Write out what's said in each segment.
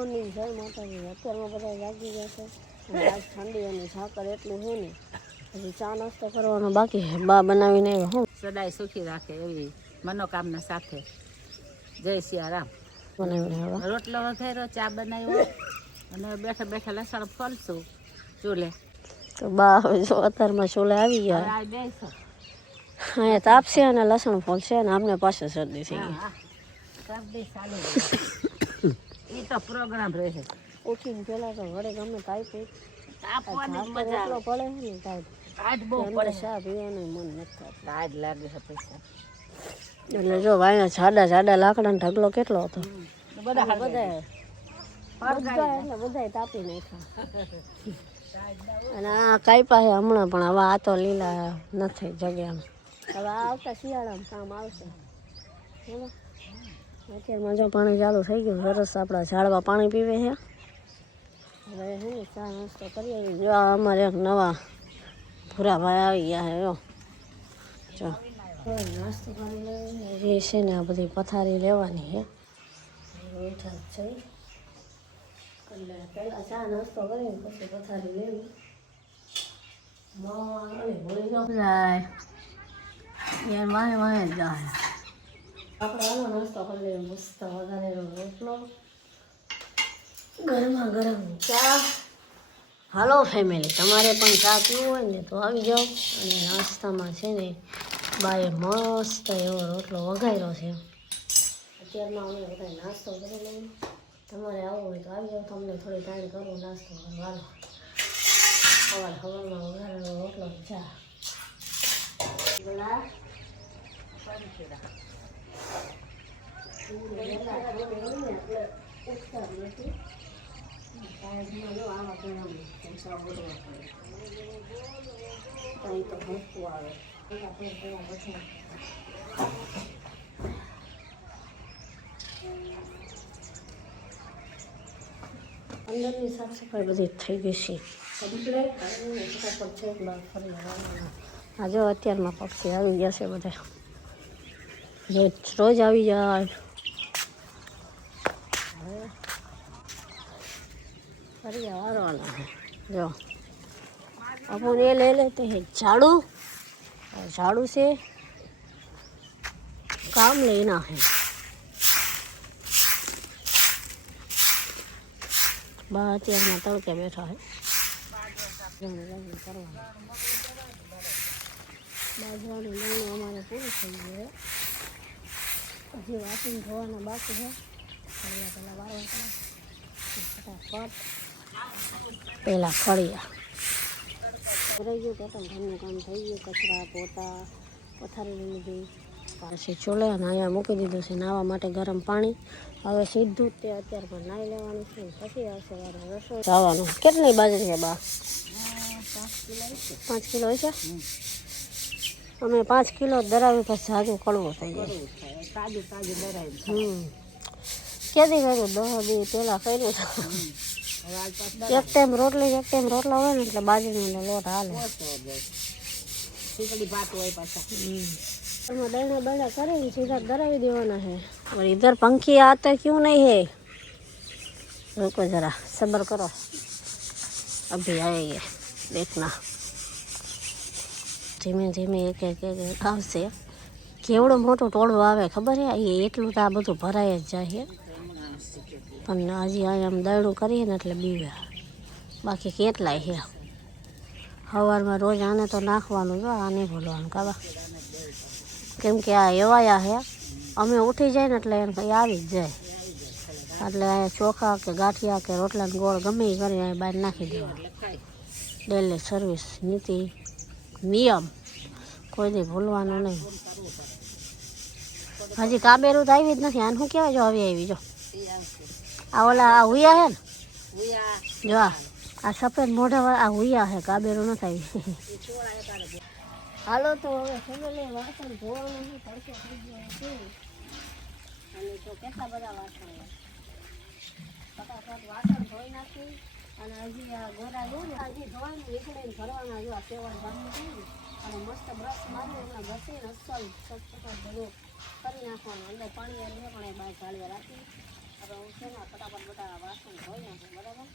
જય માતાજી. અત્યારમાં બધા જાગી ગયા છે. આજ ઠંડી અને ઝાકર એટલું છે ને, હજી ચા નાસ્તો કરવાનો બાકી છે. બા બનાવીને હું સદાય સુખી રાખે એવી મનોકામના સાથે. જય સિયારામ. બનાવીને રોટલો વઘાર્યો, ચા બનાવ્યો અને બેઠા બેઠા લસણ ફોલશું ચૂલે. તો બા હવે જો અત્યારમાં ચૂલે આવી ગયા. અહીંયા તાપશે અને લસણ ફોલશે અને આમને પાસે શરદી થઈ ગઈ. એ તો પ્રોગ્રામ રહે. ઉઠીને પેલા તો ઘરે ગમે તાપી તાપવાની મજા એટલો પડે છે ને તાપ. આજ બહુ પડે. ચા પીવાનું મન નથી થતું. આજ લાગે છે પૈસા. એટલે જો અહીંયા જાડા લાકડાનો ઢગલો કેટલો હતો. બધા બધા તાપી નાખ્યા. અને આ કાપ્યા છે હમણાં, પણ હવે આ તો લીલા નથી જગ્યામાં. હવે આ આવતા શિયાળામાં કામ આવશે. અત્યારમાં જો પાણી ચાલુ થઈ ગયું સરસ. આપણા ઝાડવા પાણી પીવે છે. હવે હે ને ચા નાસ્તો કરી આવી. જો અમારે એક નવા ભૂરાભાઈ આવી ગયા છે. જો નાસ્તો કરી લેવી છે ને, આ બધી પથારી લેવાની છે. મીઠા છે એટલે પહેલાં ચા નાસ્તો કરી પછી પથારી લેવી. ભૂલી જાય યાર, વાહે જ જાય. આપણે આવો નાસ્તો કરી લઈએ. મસ્ત વઘારેલો રોટલો, ગરમા ગરમ ચા. હાલો ફેમિલી, તમારે પણ ચા પીવું હોય ને તો આવી જાઓ. અને નાસ્તામાં છે ને બાએ મસ્ત એવો રોટલો વઘાર્યો છે. અત્યારમાં અમે બધા નાસ્તો કરી લઈએ. તમારે આવવું હોય તો આવી જાઓ. તમને થોડી ટાઈમ કરવો નાસ્તો કરવાનો. સવારમાં વઘારેલો રોટલો ચા. બધા અંદરની સાફ સફાઈ બધી થઈ ગઈ છે. ફટાફટ છે બહાર ફરી આવવાના. આ જો અત્યારમાં પક્ષી આવી ગયા છે બધા. રોજ આવી જાય. ફરી આવવાના है. जो अपन ये ले लेते हैं झाड़ू. और झाड़ू से काम लेना है. बा અત્યારમાં તડકે બેઠા है. બાજરાનું લઈને અમારે પૂરું થઈ ગયું. હજી વાસણ ધોવાના બાકી છે. પહેલાં વારવા પડે. ફટાફટ પહેલાં ફળિયા રહી ગયું. તો પણ ઘરનું કામ થઈ ગયું. કચરા પોતા પથારી લીધી. પછી ચૂલે અને અહીંયા મૂકી દીધું છે નાહવા માટે ગરમ પાણી. હવે સીધું તે અત્યારમાં નાહી લેવાનું છે. પછી આવશે વારે રસોઈ જવાનું. કેટલી બાજરી છે બા? 5 કિલો છે. અમે 5 કિલો ધરાવી પછી સાજુ કડવું થઈ જાય. તાજું ધરાવી. ક્યાંથી કર્યું? 10 દી પહેલાં કર્યું હતું. એક ટાઈમ રોટલી એક ટાઈમ રોટલા હોય ને એટલે બાજરીનો લોટ હાલે. ભાત હોય પાછા. એમાં દણા કરીને સીધા ધરાવી દેવાના है. और इधर पंखी आते क्यों नहीं है? रुको जरा सब्र करो, अभी आएंगे देखना. ધીમે ધીમે એક આવશે. કેવડો મોટો ટોળો આવે ખબર છે? એ એટલું તો આ બધું ભરાય જ જાય. પણ હજી અહીંયા દયણું કરીએ ને એટલે બીવે. બાકી કેટલાય છે. સવારમાં રોજ આને તો નાખવાનું. જો આ નહીં ભૂલવાનું કાબા, કેમ કે આ એવાયા છે. અમે ઉઠી જાય ને એટલે એને કંઈ આવી જ જાય. એટલે અહીંયા ચોખા કે ગાંઠિયા કે રોટલાને ગોળ ગમે એ કરી અહીંયા બહાર નાખી દેવાનું. ડેલી સર્વિસ નીતિ નિયમ કોઈ દી ભૂલવાનું નહીં. હજી કાબેરું તો આવી જ નથી. આને શું કહેવાય? જો આવી જો આ ઓલા આ હુયા છે ને, જો આ સફેદ મોઢા આ હુયા છે. કાબેરું નથી આવી. હાલો તો હવે ફેમિલી વાસણ ધોવાનું છે. તડકો થઈ ગયો છે અને તો કેટલા બધા વાસણ ફટાફટ વાસણ ધોઈ નાખી. અને હજી આ ગોરા જો ને હજી ધોઈને નીકળીને ભરવાના. જો આ સેવડ ભરવું છે ને અને મસ્ત બ્રશ મારી એમના ઘસીને અસલ સચપટ બધું કરી નાખવાનું. અંદર પાણી આવી પણ એ બહાર ચાળીએ રાખી હવે હું છે ને ફટાફટ બધા વાસણ ધોઈ નાખું, બરાબર?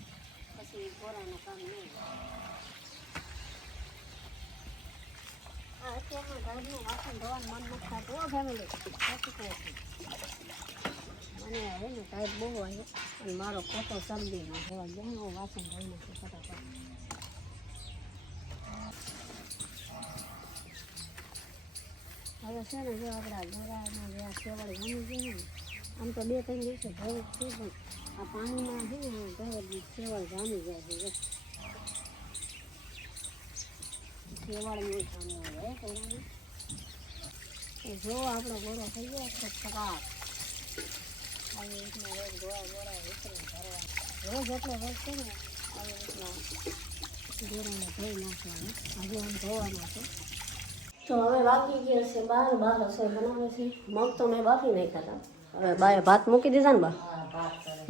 પછી ગોરાનું કામ નહીં. અત્યારનું ઘરનું વાસણ ધોવાનું મન નથી થતું હો ફેમિલી. મને હવે ને ટાઈટ બહુ આવે અને મારો ખોટો શરદીનો ધોવા જાય હું વાસણ ધોઈ નાખું ફટાફટ. હવે છે ને જો આપણા ગોરામાં જે આ સેવડ ગમી ગઈ ને આમ તો 2-3 દિવસે ધોઈ છે પણ આ પાણીમાં છે ને સેવડ જામી જાય છે. સેવડનું કામ હોય કરવાનું. જો આપણો ગોળો થઈ ગયો તો ખરાબ આવી રીતના રોજ ગોળા વિતરણ કરવા રોજ એટલો રોજ છે ને આવી રીતના ગોળાને ધોઈ નાખવાનું. હજુ આમ ધોવાના છે. તો હવે બાકી ગયા છે બાર રસોઈ બનાવે છે. મગ તો મેં બાફી નહીં ખાતા. હવે બાએ ભાત મૂકી દીધા ને બા.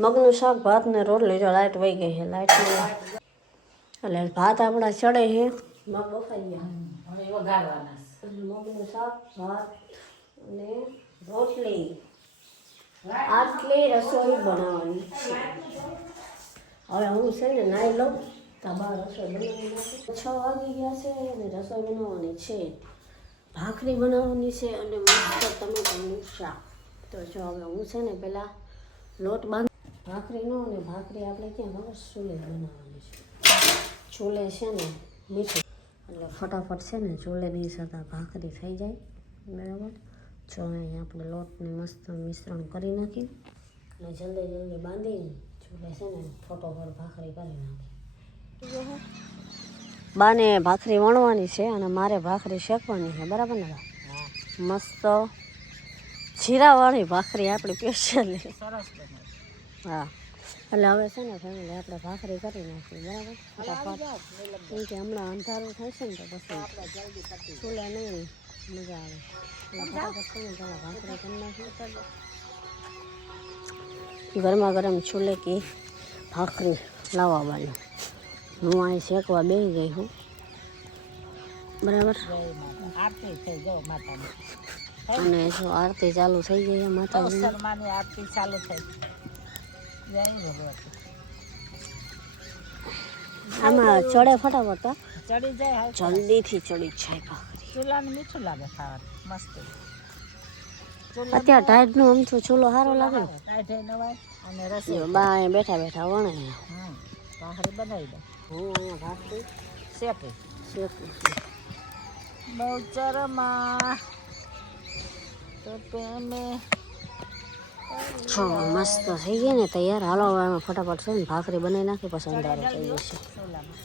મગનું શાક ભાત ને રોટલી જો લાઇટ વહી ગઈ છે. લાઇટ એટલે ભાત આપણા ચડે છે. મગ બફાઈ ગયા હવે વઘારવાના મગનું શાક ભાત અને રોટલી આટલી રસોઈ બનાવવાની છે. હવે હું છે ને નાહી લઉં તો બહાર રસોઈ બનાવી નાખી. 6 વાગી ગયા છે અને રસોઈ બનાવવાની છે. ભાખરી બનાવવાની છે અને મસ્ત ટમેટાનું શાક. તો જો હવે હું છે ને પહેલાં લોટ બાંધ ભાખરીનો અને ભાખરી આપણે ક્યાં ખબર ચૂલે બનાવવાની છે. ચૂલે છે ને મીઠું એટલે ફટાફટ છે ને ચૂલેની સાથે ભાખરી થઈ જાય. બરાબર. જો અહીં આપણે લોટને મસ્ત મિશ્રણ કરી નાખી અને જલ્દી બાંધીને ચૂલે છે ને ફટોફટ ભાખરી કરી નાખી. બાને ભાખરી વણવાની છે અને મારે ભાખરી શેકવાની છે. બરાબર ને બા? મસ્ત જીરાવાળી ભાખરી આપણી સ્પેશિયલી. સરસ બને. હા એટલે હવે છે ને ફેમિલી આપણે ભાખરી કરી નાખીએ. બરાબર ફટાફટ. કેમ કે હમણાં અંધારું થાય છે ને તો પછી ચૂલે નહીં મજા આવે. એટલે ફટાફટ છે ને પહેલાં ભાખરી કરી નાખીએ. ગરમા ગરમ ચૂલે કી ભાખરી લાવવાનું. હું અહીં શેકવા બેસી ગઈ હું. બરાબર. આરતી થઈ જાઓ માતાની. અને જો આરતી ચાલુ થઈ ગઈ છે માતાજી. શર્માની આરતી ચાલુ થઈ. જય ભગવતી. આમાં ચડે ફટાફટ. ચડી જાય જલ્દીથી ચડી જાય ભાખરી. ચૂલાનું મીઠું લાગે ખાવાનું મસ્ત. અત્યારે ટાઈટનો આમથો ચૂલો સારો લાગે. ટાઈટ નવાય અને રસોઈ બા અહીંયા બેઠા બેઠા વણે. ભાખરી બનાવી દે. હું અહીંયા ભાખરી શેકી શેકું. બહુ ચરમા તો પ્રેમે છો મસ્ત થઈ ગઈ ને તૈયાર. હાલો હવે એમાં ફટાફટ છે ને ભાખરી બનાવી નાખી પછી અંધારો થઈ જશે. ચૂલામાં